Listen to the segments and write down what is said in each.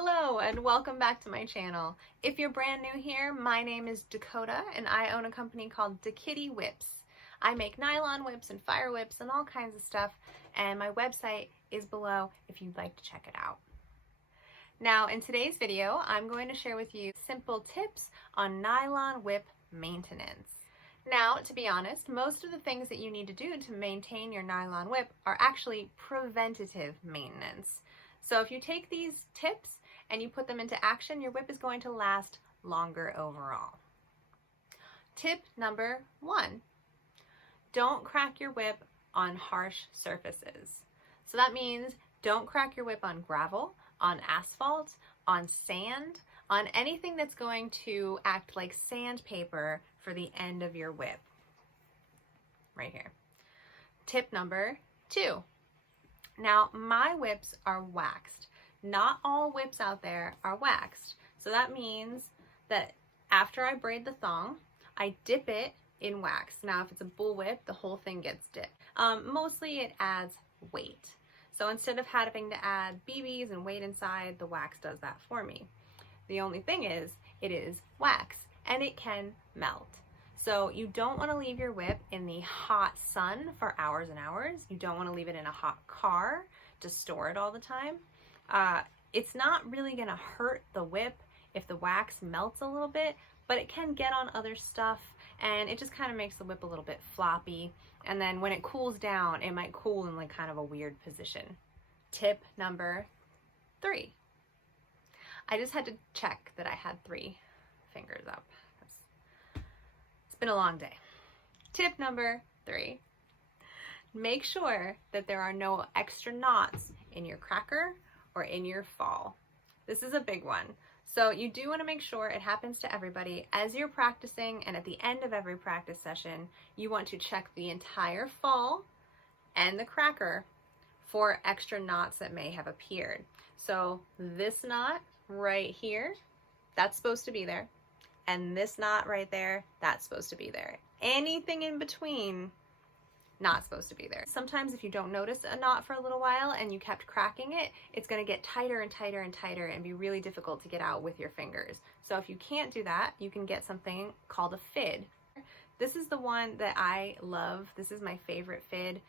Hello and welcome back to my channel. If you're brand new here, my name is Dakota and I own a company called DaKitty Whips. I make nylon whips and fire whips and all kinds of stuff, and my website is below if you'd like to check it out. Now in today's video, I'm going to share with you simple tips on nylon whip maintenance. Now, to be honest, most of the things that you need to do to maintain your nylon whip are actually preventative maintenance. So if you take these tips and you put them into action, your whip is going to last longer overall. Tip number 1, don't crack your whip on harsh surfaces. So that means don't crack your whip on gravel, on asphalt, on sand, on anything that's going to act like sandpaper for the end of your whip. Right here. Tip number 2. Now, my whips are waxed. Not all whips out there are waxed. So that means that after I braid the thong, I dip it in wax. Now, if it's a bull whip, the whole thing gets dipped. Mostly it adds weight. So instead of having to add BBs and weight inside, the wax does that for me. The only thing is, it is wax and it can melt. So you don't want to leave your whip in the hot sun for hours and hours. You don't want to leave it in a hot car to store it all the time. It's not really going to hurt the whip if the wax melts a little bit, but it can get on other stuff and it just kind of makes the whip a little bit floppy. And then when it cools down, it might cool in like kind of a weird position. Tip number 3. I just had to check that I had 3 fingers up. It's been a long day. Tip number 3, make sure that there are no extra knots in your cracker or in your fall. This is a big one. So you do want to make sure, it happens to everybody, as you're practicing and at the end of every practice session, you want to check the entire fall and the cracker for extra knots that may have appeared. So this knot right here, that's supposed to be there. And this knot right there, that's supposed to be there. Anything in between, not supposed to be there. Sometimes if you don't notice a knot for a little while and you kept cracking it, it's gonna get tighter and tighter and tighter and be really difficult to get out with your fingers. So if you can't do that, you can get something called a fid. This is the one that I love. This is my favorite fid.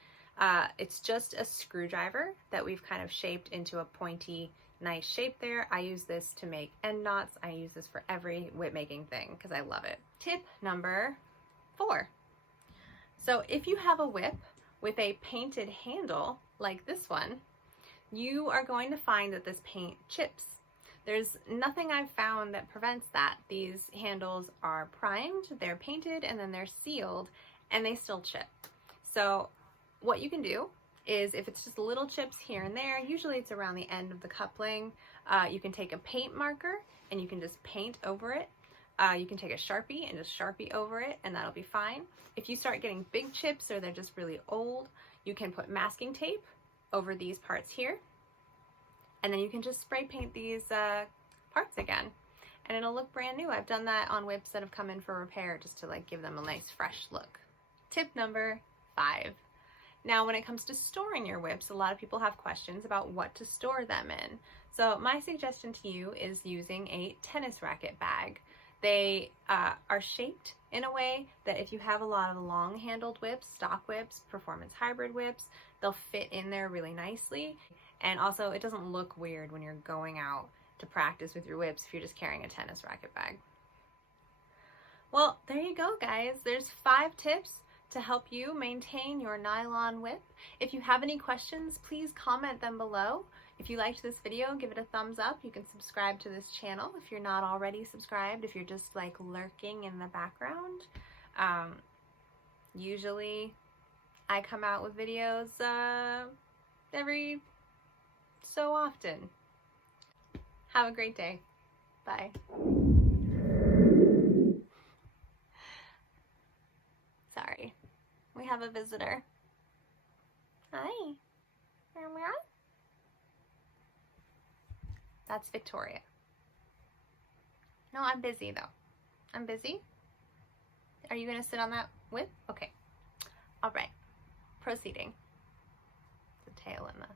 It's just a screwdriver that we've kind of shaped into a pointy, nice shape there. I use this to make end knots. I use this for every whip making thing because I love it. Tip number 4. So if you have a whip with a painted handle like this one, you are going to find that this paint chips. There's nothing I've found that prevents that. These handles are primed, they're painted, and then they're sealed, and they still chip. So what you can do is, if it's just little chips here and there, usually it's around the end of the coupling, you can take a paint marker and you can just paint over it. You can take a Sharpie and just Sharpie over it and that'll be fine. If you start getting big chips or they're just really old, you can put masking tape over these parts here, and then you can just spray paint these parts again and it'll look brand new. I've done that on whips that have come in for repair just to like give them a nice fresh look. Tip number 5. Now, when it comes to storing your whips, a lot of people have questions about what to store them in. So my suggestion to you is using a tennis racket bag. They are shaped in a way that if you have a lot of long-handled whips, stock whips, performance hybrid whips, they'll fit in there really nicely. And also, it doesn't look weird when you're going out to practice with your whips if you're just carrying a tennis racket bag. Well, there you go, guys. There's 5 tips to help you maintain your nylon whip. If you have any questions, please comment them below. If you liked this video, give it a thumbs up. You can subscribe to this channel if you're not already subscribed, if you're just like lurking in the background. Usually I come out with videos every so often. Have a great day. Bye. Sorry, we have a visitor. Hi. That's Victoria. No, I'm busy though. I'm busy. Are you gonna sit on that whip? Okay. All right. Proceeding. The tail and the